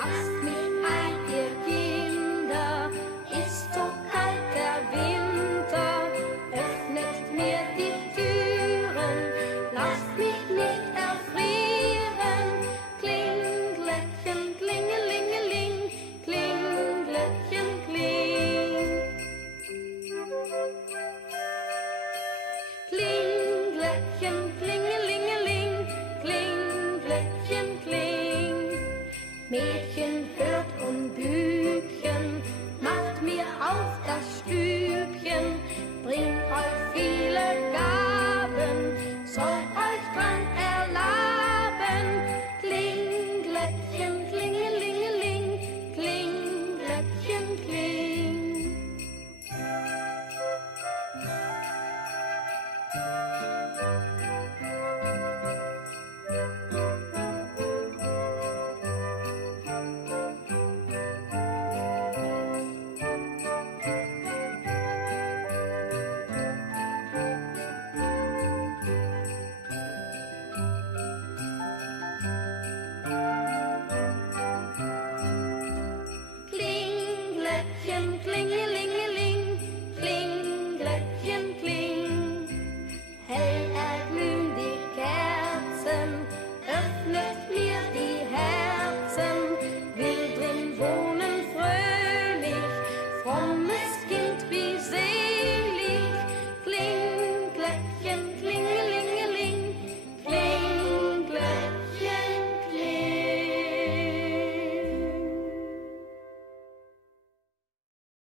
lasst mich ein, ihr Kinder, ist so kalt der Winter, öffnet mir die Türen, lasst mich nicht erfrieren. Klinglöckchen, klingelingeling, Klinglöckchen, kling. Klinglöckchen, klingelingeling, Klinglöckchen, kling. Mädchen hört und Bübchen, macht mir auf das Stübchen.